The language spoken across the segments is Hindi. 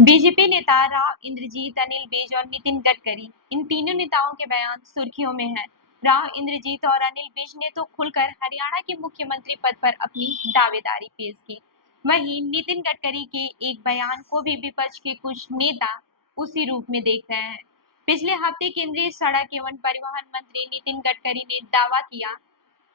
बीजेपी नेता राव इंद्रजीत, अनिल विज और नितिन गडकरी, इन तीनों नेताओं के बयान सुर्खियों में हैं। राव इंद्रजीत और अनिल विज ने तो खुलकर हरियाणा के मुख्यमंत्री पद पर अपनी दावेदारी पेश की। वहीं नितिन गडकरी के एक बयान को भी विपक्ष के कुछ नेता उसी रूप में देख रहे हैं। पिछले हफ्ते केंद्रीय सड़क एवं परिवहन मंत्री नितिन गडकरी ने दावा किया,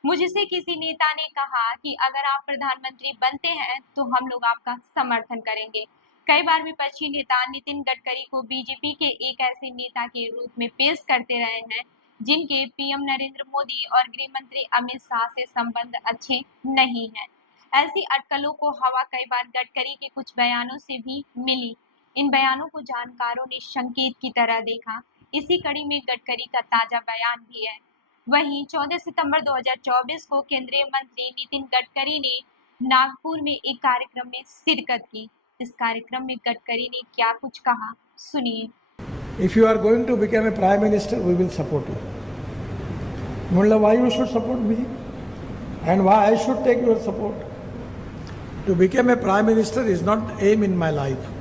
मुझसे किसी नेता ने कहा कि अगर आप प्रधानमंत्री बनते हैं तो हम लोग आपका समर्थन करेंगे। कई बार विपक्षी नेता नितिन गडकरी को बीजेपी के एक ऐसे नेता के रूप में पेश करते रहे हैं जिनके पीएम नरेंद्र मोदी और गृह मंत्री अमित शाह से संबंध अच्छे नहीं हैं। ऐसी अटकलों को हवा कई बार गडकरी के कुछ बयानों से भी मिली। इन बयानों को जानकारों ने संकेत की तरह देखा। इसी कड़ी में गडकरी का ताजा बयान भी है। वहीं 14 सितंबर 2024 को केंद्रीय मंत्री नितिन गडकरी ने नागपुर में एक कार्यक्रम में शिरकत की। इस कार्यक्रम में गडकरी ने क्या कुछ कहा, सुनिए। If you are going to become a prime minister, we will support you. Mullah, why you should support me? And why I should take your support? To become a prime minister is not aim in my life.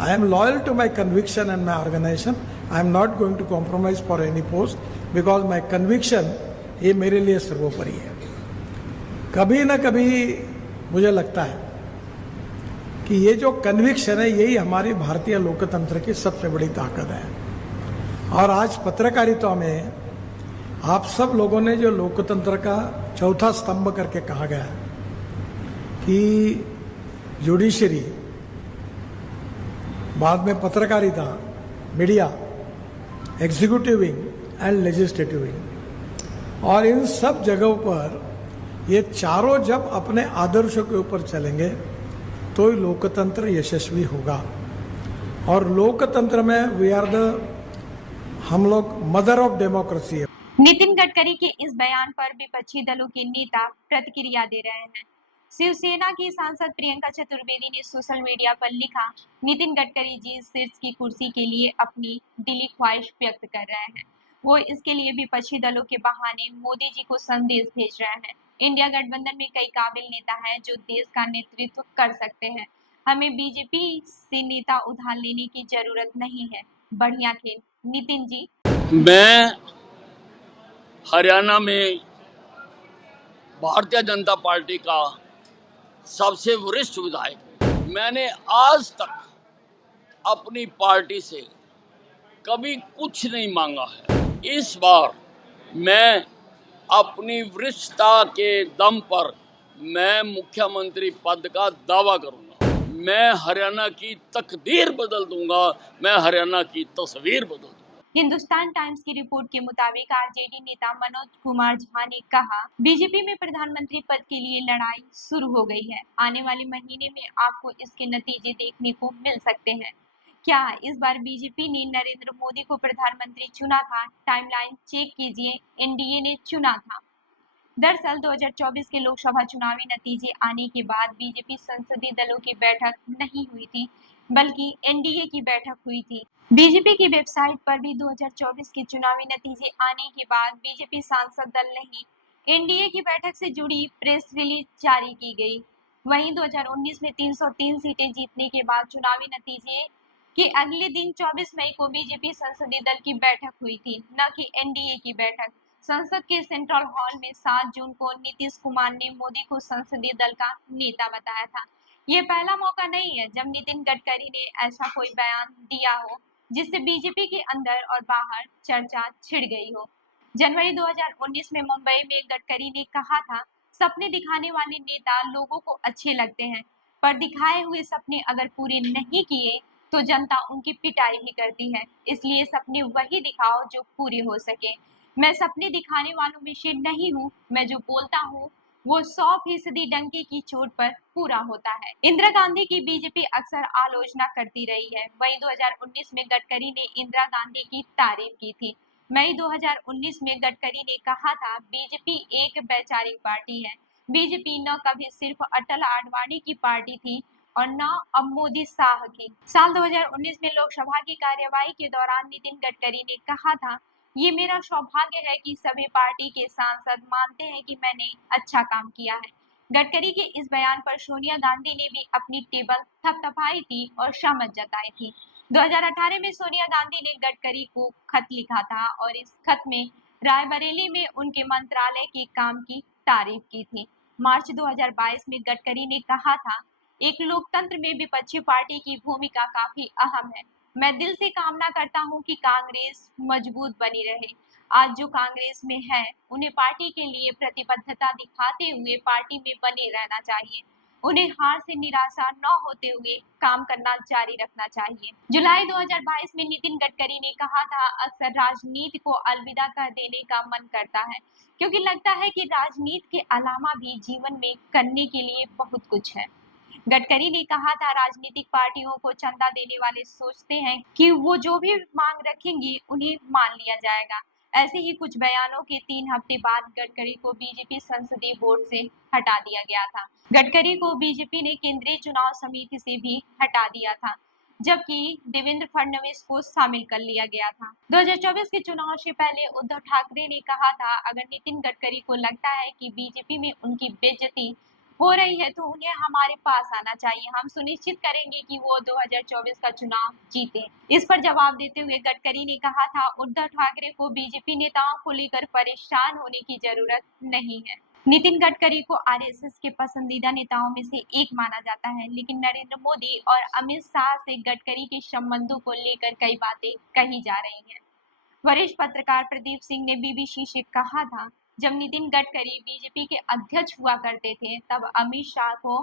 I am loyal to my conviction and my organization. I am not going to compromise for any post because my conviction ये मेरे लिए सर्वोपरि है। कभी ना कभी मुझे लगता है कि ये जो कन्विक्शन है यही हमारी भारतीय लोकतंत्र की सबसे बड़ी ताकत है। और आज पत्रकारिता में आप सब लोगों ने जो लोकतंत्र का चौथा स्तंभ करके कहा गया कि जुडिशरी, बाद में पत्रकारिता, media, executive wing and legislative wing, और इन सब जगहों पर ये चारों जब अपने आदर्शों के ऊपर चलेंगे तो लोकतंत्र यशस्वी होगा। और लोकतंत्र में हम लोग मदर ऑफ डेमोक्रेसी है। नितिन गडकरी के इस बयान पर विपक्षी दलों के नेता प्रतिक्रिया दे रहे हैं। शिवसेना की सांसद प्रियंका चतुर्वेदी ने सोशल मीडिया पर लिखा, नितिन गडकरी जी शीर्ष की कुर्सी के लिए अपनी दिली ख्वाहिश व्यक्त कर रहे हैं। वो इसके लिए विपक्षी दलों के बहाने मोदी जी को संदेश भेज रहे हैं। इंडिया गठबंधन में कई काबिल नेता हैं जो देश का नेतृत्व कर सकते हैं। हमें बीजेपी से नेता उधार लेने की जरूरत नहीं है। बढ़िया खेल नितिन जी। मैं हरियाणा में भारतीय जनता पार्टी का सबसे वरिष्ठ विधायक। मैंने आज तक अपनी पार्टी से कभी कुछ नहीं मांगा है। इस बार मैं अपनी वरिष्ठता के दम पर मैं मुख्यमंत्री पद का दावा करूंगा। मैं हरियाणा की तकदीर बदल दूंगा, मैं हरियाणा की तस्वीर बदल दूंगा। हिंदुस्तान टाइम्स की रिपोर्ट के मुताबिक आरजेडी नेता मनोज कुमार झा ने कहा, बीजेपी में प्रधानमंत्री पद के लिए लड़ाई शुरू हो गई है। आने वाले महीने में आपको इसके नतीजे देखने को मिल सकते हैं। क्या इस बार बीजेपी ने नरेंद्र मोदी को प्रधानमंत्री चुना था? टाइमलाइन चेक कीजिए, एनडीए ने चुना था। दरअसल 2024 के लोकसभा चुनावी नतीजे आने के बाद बीजेपी संसदीय दलों की बैठक नहीं हुई थी, बल्कि एनडीए की बैठक हुई थी। बीजेपी की वेबसाइट पर भी 2024 के चुनावी नतीजे आने के बाद बीजेपी सांसद दल नहीं, एनडीए की बैठक से जुड़ी प्रेस रिलीज जारी की गई। वहीं 2019 में 303 सीटें जीतने के बाद चुनावी नतीजे के अगले दिन 24 मई को बीजेपी संसदीय दल की बैठक हुई थी, न कि एनडीए की बैठक। संसद के सेंट्रल हॉल में 7 जून को नीतीश कुमार ने मोदी को संसदीय दल का नेता बताया था। ये पहला मौका नहीं है जब नितिन गडकरी ने ऐसा कोई बयान दिया हो जिससे बीजेपी के अंदर और बाहर चर्चा छिड़ गई हो। जनवरी 2019 में मुंबई में गडकरी ने कहा था, सपने दिखाने वाले नेता लोगों को अच्छे लगते हैं, पर दिखाए हुए सपने अगर पूरे नहीं किए तो जनता उनकी पिटाई भी करती है। इसलिए सपने वही दिखाओ जो पूरे हो सके। मैं सपने दिखाने वालों में से नहीं हूँ। मैं जो बोलता हूँ वो 100% डंके की चोट पर पूरा होता है। इंदिरा गांधी की बीजेपी अक्सर आलोचना करती रही है। वहीं 2019 में गडकरी ने इंदिरा गांधी की तारीफ की थी। मई 2019 में गडकरी ने कहा था, बीजेपी एक वैचारिक पार्टी है। बीजेपी न कभी सिर्फ अटल आडवाणी की पार्टी थी और न अब मोदी शाह की। साल 2019 में लोकसभा की कार्यवाही के दौरान नितिन गडकरी ने कहा था, ये मेरा सौभाग्य है कि सभी पार्टी के सांसद मानते हैं कि मैंने अच्छा काम किया है। गडकरी के इस बयान पर सोनिया गांधी ने भी अपनी टेबल थपथपाई थी और सहमत जताई थी। 2018 में सोनिया गांधी ने गडकरी को खत लिखा था और इस खत में रायबरेली में उनके मंत्रालय के काम की तारीफ की थी। मार्च 2022 में गडकरी ने कहा था, एक लोकतंत्र में विपक्षी पार्टी की भूमिका काफी अहम है। मैं दिल से कामना करता हूं कि कांग्रेस मजबूत बनी रहे। आज जो कांग्रेस में है, उन्हें पार्टी के लिए प्रतिबद्धता दिखाते हुए पार्टी में बने रहना चाहिए। उन्हें हार से निराशा न होते हुए काम करना जारी रखना चाहिए। जुलाई 2022 में नितिन गडकरी ने कहा था, अक्सर राजनीति को अलविदा कर देने का मन करता है, क्योंकि लगता है कि राजनीति के अलावा भी जीवन में करने के लिए बहुत कुछ है। गडकरी ने कहा था, राजनीतिक पार्टियों को चंदा देने वाले सोचते हैं कि वो जो भी मांग रखेंगे उन्हें मान लिया जाएगा। ऐसे ही कुछ बयानों के 3 हफ्ते बाद गडकरी को बीजेपी संसदीय बोर्ड से हटा दिया गया था। गडकरी को बीजेपी ने केंद्रीय चुनाव समिति से भी हटा दिया था, जबकि देवेंद्र फडणवीस को शामिल कर लिया गया था। 2024 के चुनाव से पहले उद्धव ठाकरे ने कहा था, अगर नितिन गडकरी को लगता है कि बीजेपी में उनकी बेइज्जती हो रही है तो उन्हें हमारे पास आना चाहिए। हम सुनिश्चित करेंगे कि वो 2024 का चुनाव जीते। इस पर जवाब देते हुए गडकरी ने कहा था, उद्धव ठाकरे को बीजेपी नेताओं को लेकर परेशान होने की जरूरत नहीं है। नितिन गडकरी को आरएसएस के पसंदीदा नेताओं में से एक माना जाता है, लेकिन नरेंद्र मोदी और अमित शाह से गडकरी के संबंधों को लेकर कई बातें कही जा रही हैं। वरिष्ठ पत्रकार प्रदीप सिंह ने बीबीसी से कहा था, जब नितिन गडकरी बीजेपी के अध्यक्ष हुआ करते थे, तब अमित शाह को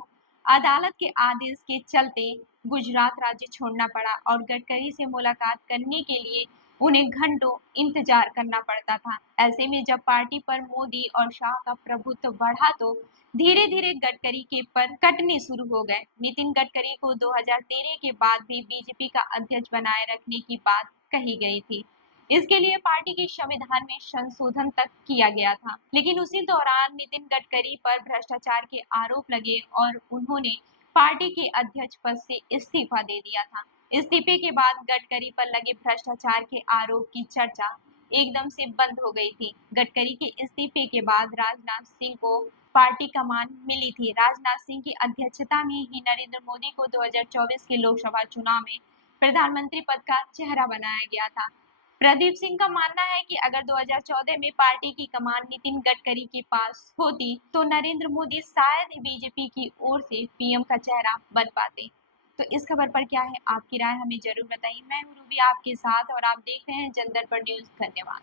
अदालत के आदेश के चलते गुजरात राज्य छोड़ना पड़ा और गडकरी से मुलाकात करने के लिए उन्हें घंटों इंतजार करना पड़ता था। ऐसे में जब पार्टी पर मोदी और शाह का प्रभुत्व बढ़ा तो धीरे धीरे गडकरी के पर कटने शुरू हो गए। नितिन गडकरी को 2013 के बाद भी बीजेपी का अध्यक्ष बनाए रखने की बात कही गई थी। इसके लिए पार्टी के संविधान में संशोधन तक किया गया था, लेकिन उसी दौरान नितिन गडकरी पर भ्रष्टाचार के आरोप लगे और उन्होंने पार्टी के अध्यक्ष पद से इस्तीफा दे दिया था। इस्तीफे के बाद गडकरी पर लगे भ्रष्टाचार के आरोप की चर्चा एकदम से बंद हो गई थी। गडकरी के इस्तीफे के बाद राजनाथ सिंह को पार्टी कमान मिली थी। राजनाथ सिंह की अध्यक्षता में ही नरेंद्र मोदी को 2024 के लोकसभा चुनाव में प्रधानमंत्री पद का चेहरा बनाया गया था। प्रदीप सिंह का मानना है कि अगर 2014 में पार्टी की कमान नितिन गडकरी के पास होती तो नरेंद्र मोदी शायद ही बीजेपी की ओर से पीएम का चेहरा बन पाते। तो इस खबर पर क्या है आपकी राय, हमें जरूर बताइए। मैं हूं रूबी आपके साथ और आप देख रहे हैं जनदर्पण न्यूज। धन्यवाद।